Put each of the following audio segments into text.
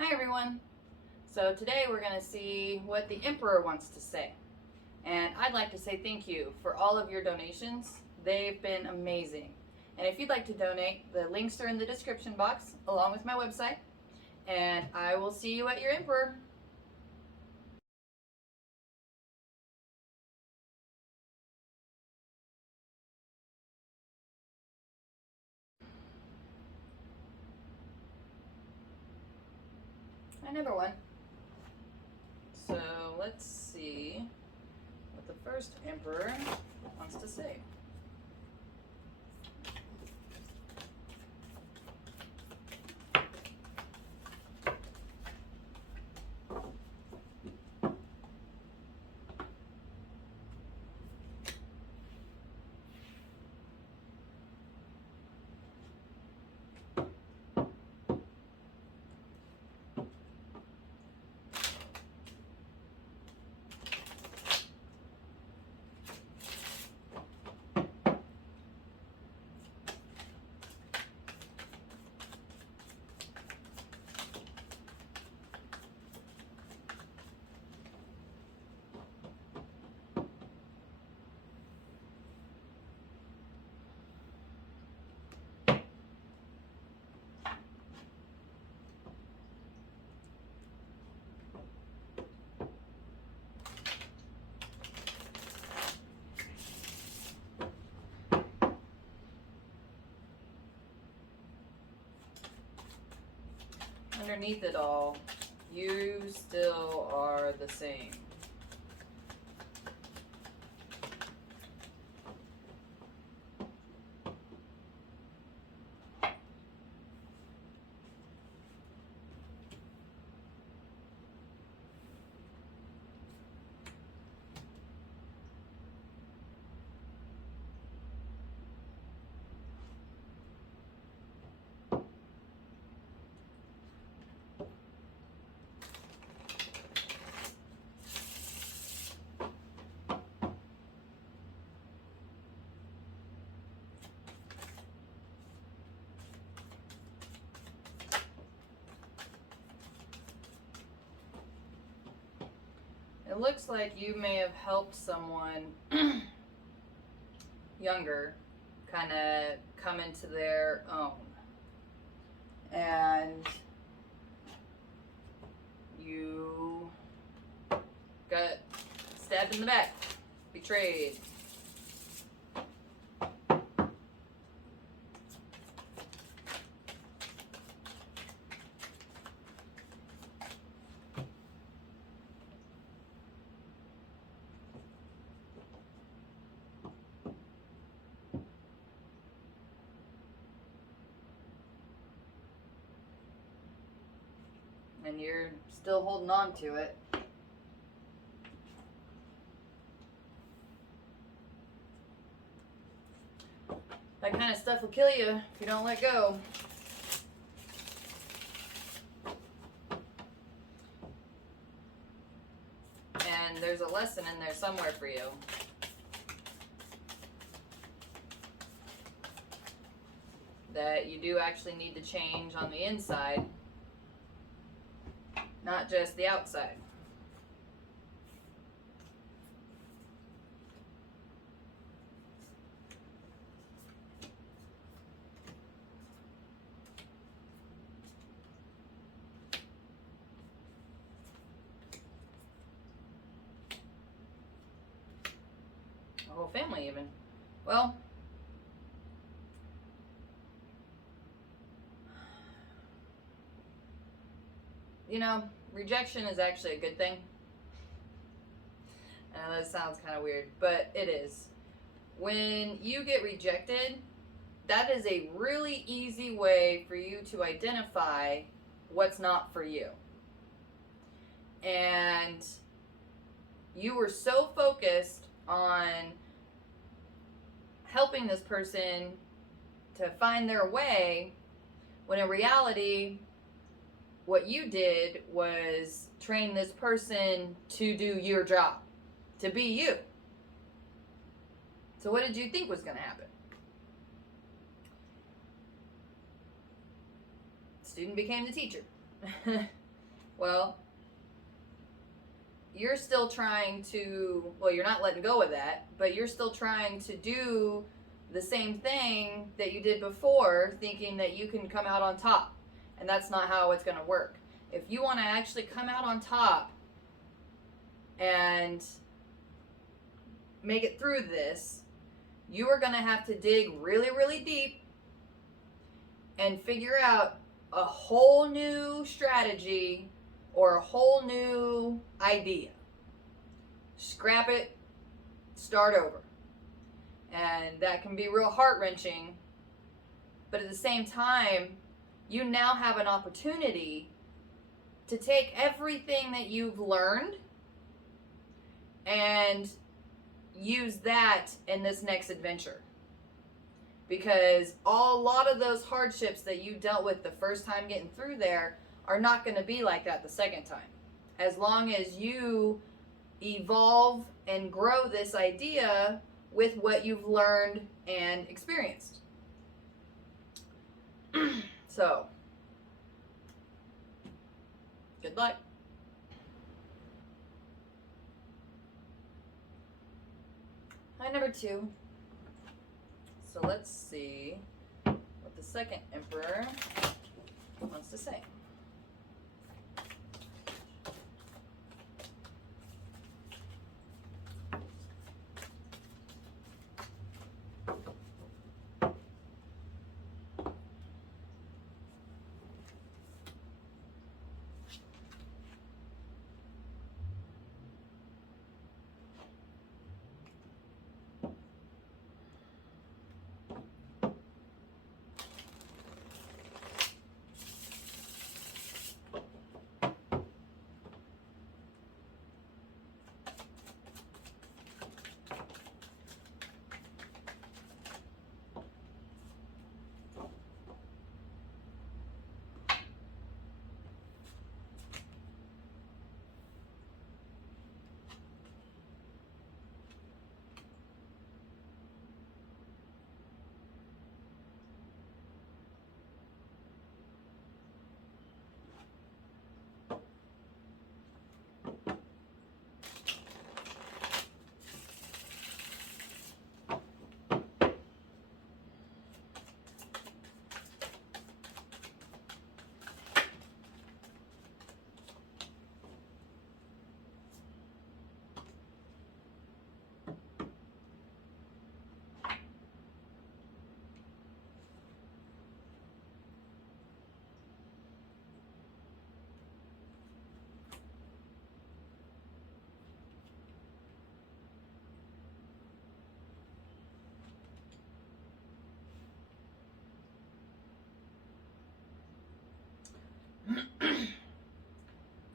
Hi everyone. So today we're going to see what the Emperor wants to say. And I'd like to say thank you for all of your donations. They've been amazing. And if you'd like to donate, the links are in the description box along with my website. And I will see you at your Emperor. I never won. So let's see what the first Emperor wants to say. Underneath it all, you still are the same. It looks like you may have helped someone younger kind of come into their own. And you got stabbed in the back, betrayed. And you're still holding on to it. That kind of stuff will kill you if you don't let go. And there's a lesson in there somewhere for you. That you do actually need to change on the inside, not just the outside. A whole family even. Well, you know, rejection is actually a good thing. I know that sounds kind of weird, but it is. When you get rejected, that is a really easy way for you to identify what's not for you. And you were so focused on helping this person to find their way, when in reality, what you did was train this person to do your job, to be you. So what did you think was going to happen? The student became the teacher. Well, you're still trying to, well, you're not letting go of that, but you're still trying to do the same thing that you did before, thinking that you can come out on top. And that's not how it's going to work. If you want to actually come out on top and make it through this, you are going to have to dig really, really deep and figure out a whole new strategy or a whole new idea. Scrap it, start over. And that can be real heart-wrenching, but at the same time, you now have an opportunity to take everything that you've learned and use that in this next adventure. Because a lot of those hardships that you dealt with the first time getting through there are not going to be like that the second time. As long as you evolve and grow this idea with what you've learned and experienced. So, good luck. Hi, number 2. So let's see what the second emperor wants to say.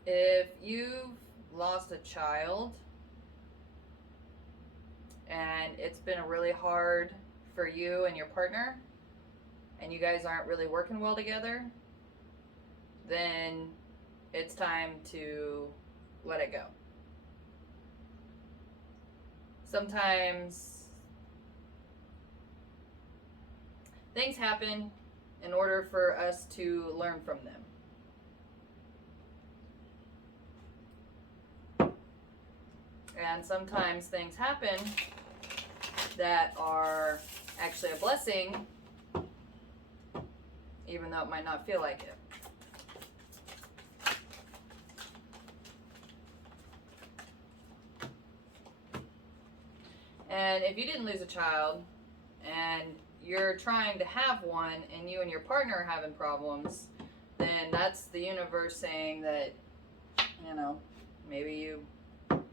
If you've lost a child and it's been really hard for you and your partner and you guys aren't really working well together, then it's time to let it go. Sometimes things happen in order for us to learn from them. And sometimes things happen that are actually a blessing, even though it might not feel like it. And if you didn't lose a child and you're trying to have one and you and your partner are having problems, then that's the universe saying that, maybe you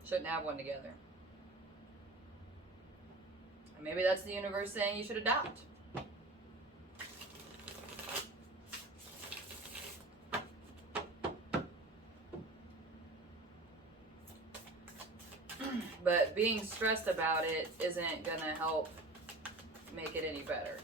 shouldn't have one together. And maybe that's the universe saying you should adopt. But being stressed about it isn't gonna help make it any better.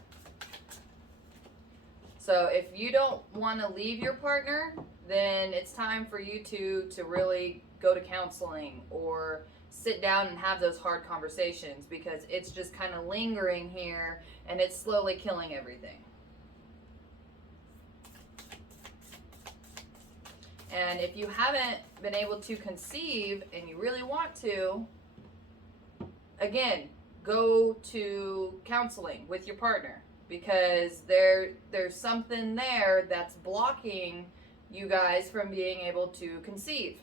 So if you don't want to leave your partner, then it's time for you to really go to counseling or sit down and have those hard conversations, because it's just kind of lingering here and it's slowly killing everything. And if you haven't been able to conceive and you really want to, again, go to counseling with your partner, because there's something there that's blocking you guys from being able to conceive.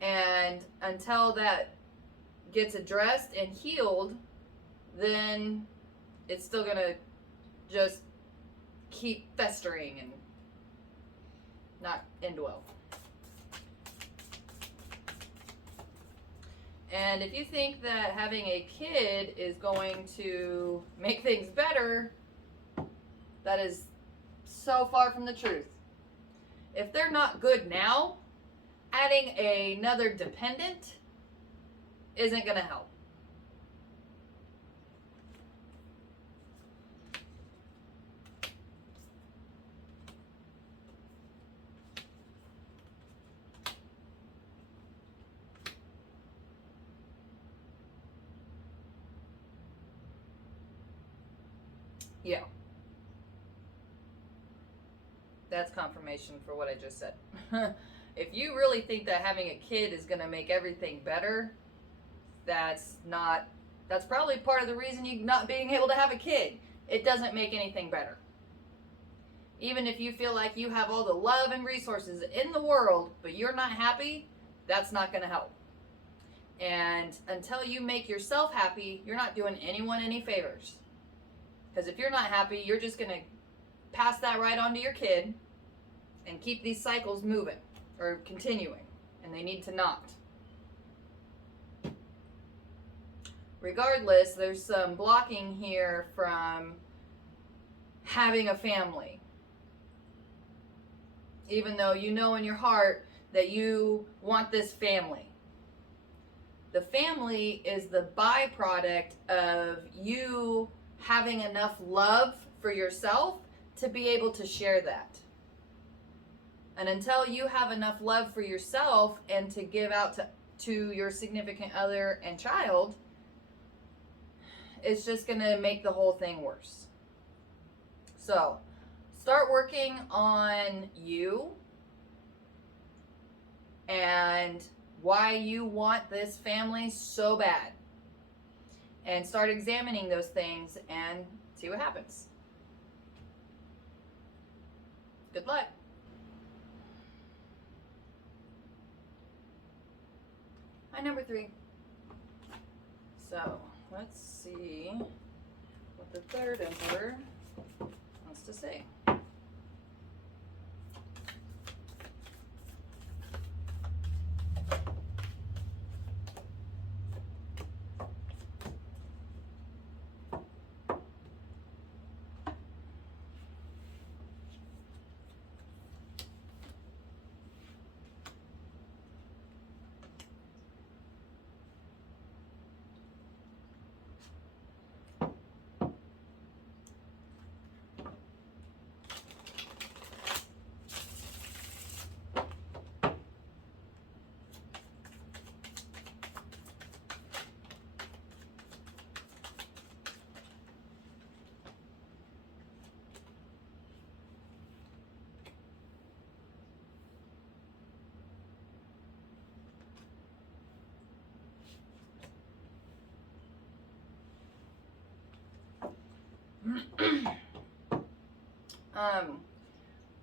And until that gets addressed and healed, then it's still gonna just keep festering and not end well. And if you think that having a kid is going to make things better, that is so far from the truth. If they're not good now, adding another dependent isn't going to help. Yeah. That's confirmation for what I just said. If you really think that having a kid is going to make everything better, that's probably part of the reason you not being able to have a kid. It doesn't make anything better. Even if you feel like you have all the love and resources in the world, but you're not happy, that's not going to help. And until you make yourself happy, you're not doing anyone any favors. Because if you're not happy, you're just going to pass that right on to your kid and keep these cycles moving or continuing. And they need to not. Regardless, there's some blocking here from having a family. Even though you know in your heart that you want this family. The family is the byproduct of you having enough love for yourself to be able to share that. And until you have enough love for yourself and to give out to your significant other and child, it's just going to make the whole thing worse. So, start working on you and why you want this family so bad. And start examining those things and see what happens. Good luck. Hi, number 3. So, let's see what the third emperor wants to say.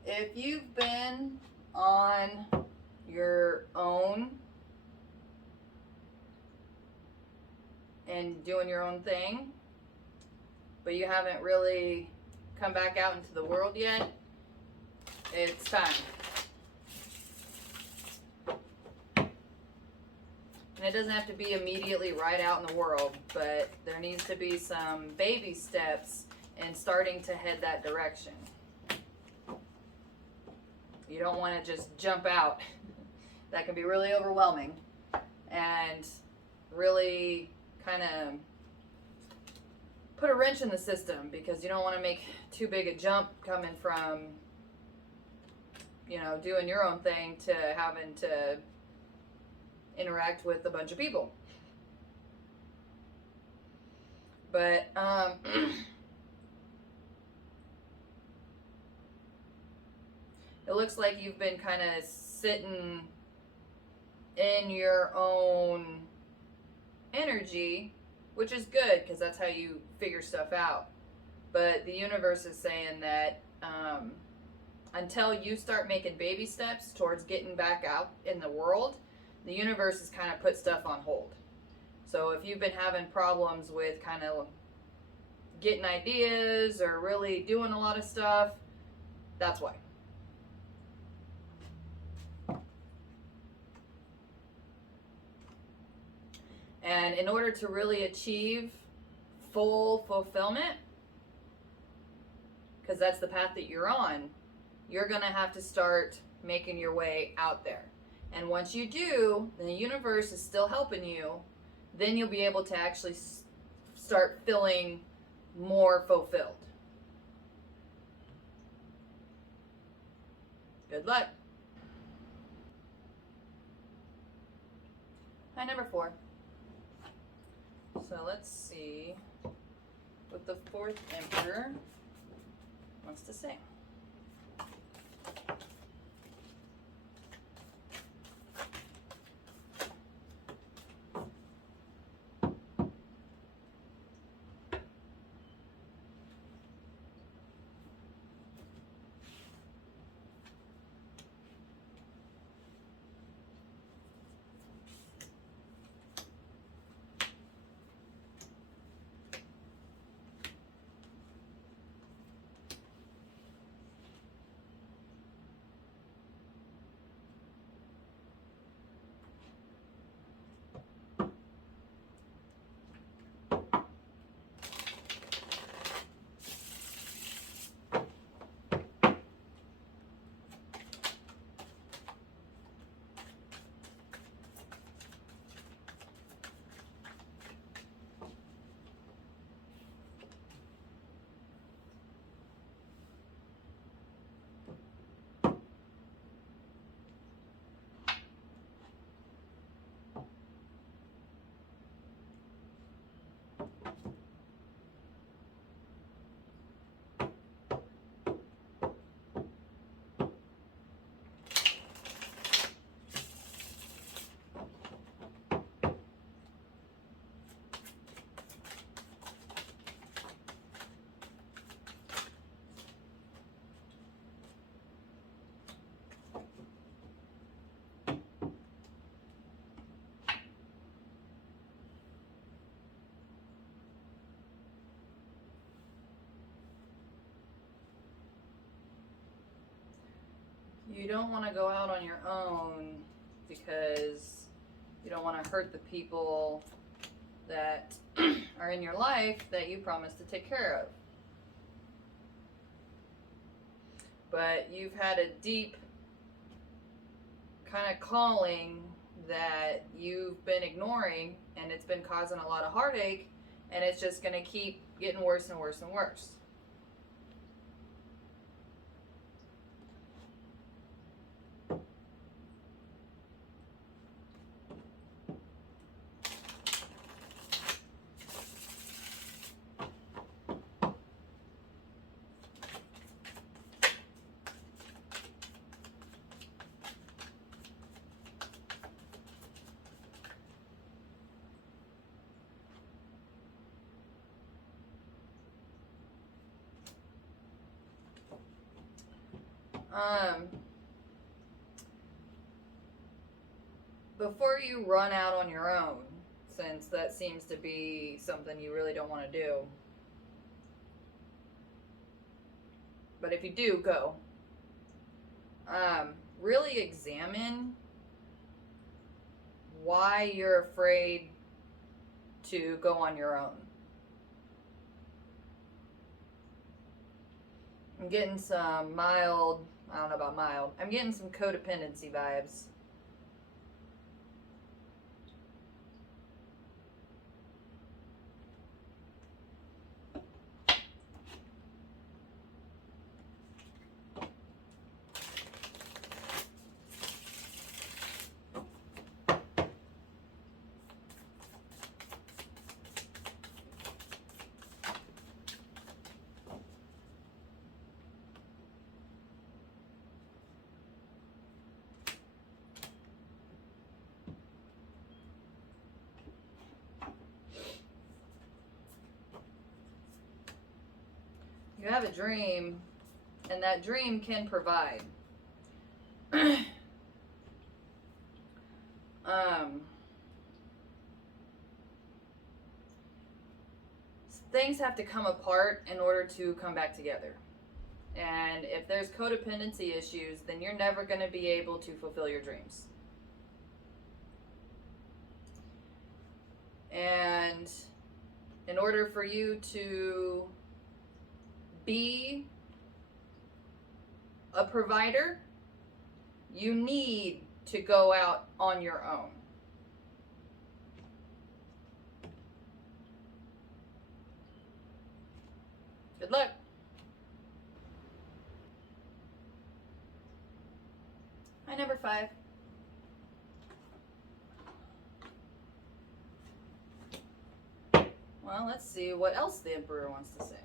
If you've been on your own and doing your own thing, but you haven't really come back out into the world yet, it's time. And it doesn't have to be immediately right out in the world, but there needs to be some baby steps in starting to head that direction. You don't want to just jump out. That can be really overwhelming and really kind of put a wrench in the system, because you don't want to make too big a jump coming from, doing your own thing to having to interact with a bunch of people. But it looks like you've been kind of sitting in your own energy, which is good because that's how you figure stuff out. But the universe is saying that until you start making baby steps towards getting back out in the world, the universe has kind of put stuff on hold. So if you've been having problems with kind of getting ideas or really doing a lot of stuff, that's why. And in order to really achieve full fulfillment, because that's the path that you're on, you're going to have to start making your way out there. And once you do, and the universe is still helping you, then you'll be able to actually start feeling more fulfilled. Good luck. Hi, number 4. So let's see what the 4th Emperor wants to say. You don't want to go out on your own because you don't want to hurt the people that are in your life that you promised to take care of. But you've had a deep kind of calling that you've been ignoring, and it's been causing a lot of heartache, and it's just going to keep getting worse and worse and worse. Before you run out on your own, since that seems to be something you really don't want to do, but if you do, go. Really examine why you're afraid to go on your own. I'm getting some mild, I don't know about mild, I'm getting some codependency vibes. You have a dream, and that dream can provide. Things have to come apart in order to come back together. And if there's codependency issues, then you're never going to be able to fulfill your dreams. And in order for you to be a provider, you need to go out on your own. Good luck. Hi, number 5. Well, let's see what else the Emperor wants to say.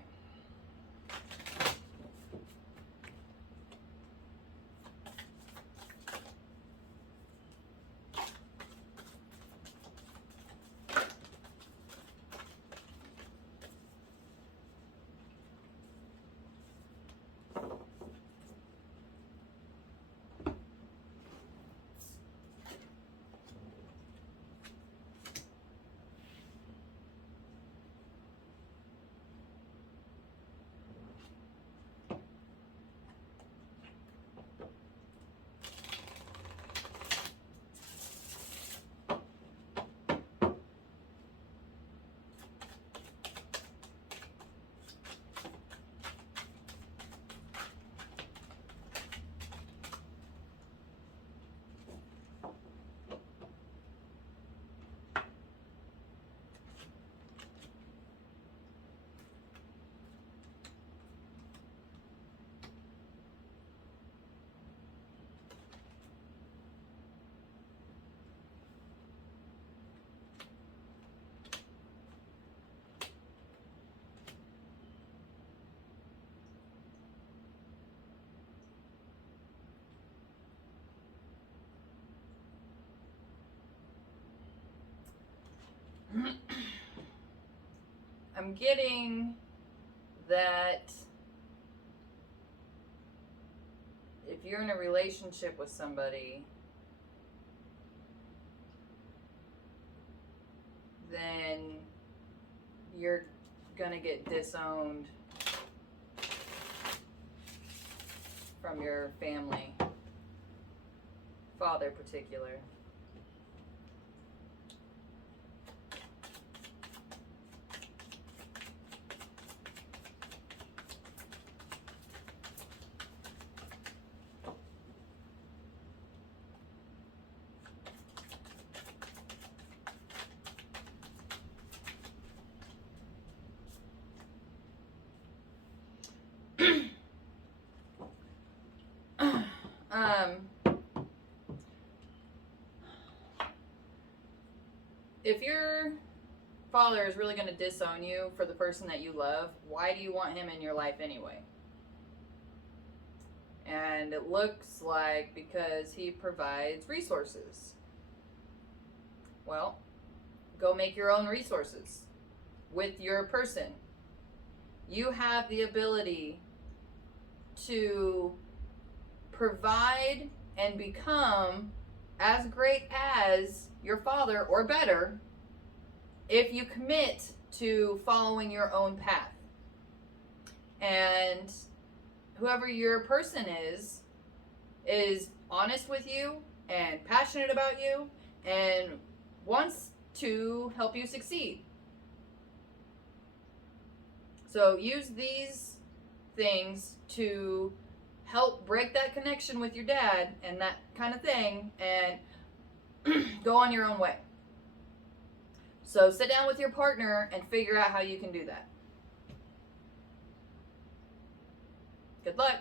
I'm getting that if you're in a relationship with somebody, then you're gonna get disowned from your family, father particular. If your father is really going to disown you for the person that you love, why do you want him in your life anyway? And it looks like because he provides resources. Well, go make your own resources with your person. You have the ability to provide and become as great as your father or better if you commit to following your own path. And whoever your person is honest with you and passionate about you and wants to help you succeed. So use these things to help break that connection with your dad and that kind of thing, and go on your own way. So sit down with your partner and figure out how you can do that. Good luck.